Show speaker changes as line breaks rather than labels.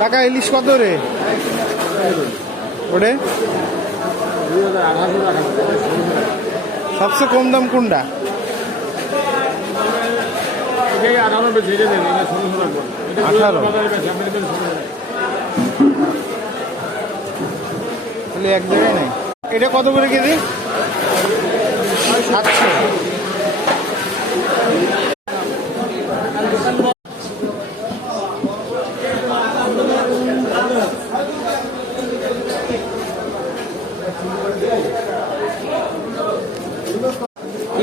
কাকা, ইলিশ কত রে? ওরে?
টাকা
সবচেয়ে কম দাম কোনটা?
আঠারো। বেশি এটা দেবে এটা ষোলোশো টাকা এটা দুই হাজার
18
বাজারে বেশি আপনি নেবেন ষোলোশো টাকা
তাহলে এক জায়গায় নেই? এটা কত করে কেজি? সাতশো।
কি